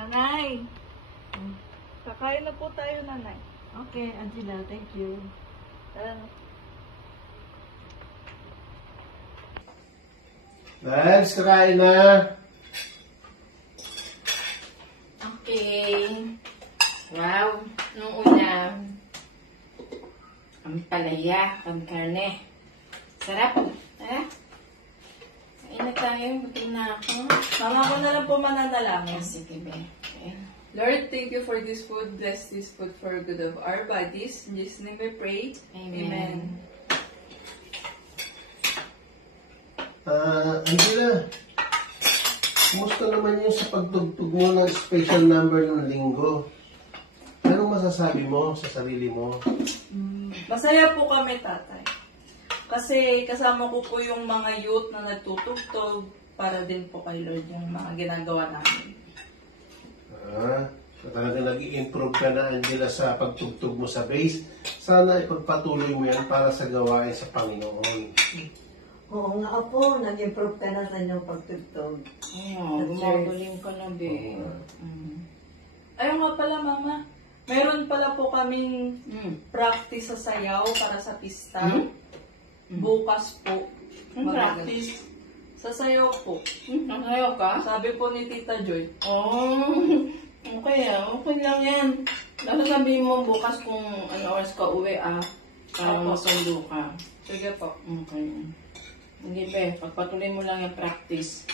Nanay, kakain na po tayo, nanay. Okay, Angela, thank you. Next, kakain na. Okay. Wow, nung una, ang palaya, ang karne. Sarap. Ha? Kain na tayo, buting na ako. Mama ko na lang po mananalangin. Sige, be. Okay. Lord, thank you for this food. Bless this food for good of our bodies. In Jesus' name we pray. Amen. Angela, kumusta naman yung sa pagtugtog mo ng special number ng linggo? Anong masasabi mo sa sarili mo? Masaya po kami, tatay. Kasi kasama ko po yung mga youth na nagtutugtog para din po kay Lord yung mga ginagawa namin. So talaga nag-i-improve ka na, Angela, sa pagtugtog mo sa bass. Sana ipagpatuloy mo yan para sa gawain sa Panginoon. Oo nga po, nag-improve ka na sa inyong pagtugtog. Gumagaling ka na, be. Ayun nga pala, mama. Meron pala po kaming practice sa sayaw para sa pista. Bukas po. Ang practice? Sa sayaw po. Ayaw ka? Sabi po ni Tita Joy. Oh, okay okay lang yan. Dapat sabihin mo bukas kung ano oras ka uwi para Opo. masundo ka. Sige po. Okay. Hindi be, pagpatuloy mo lang yung practice.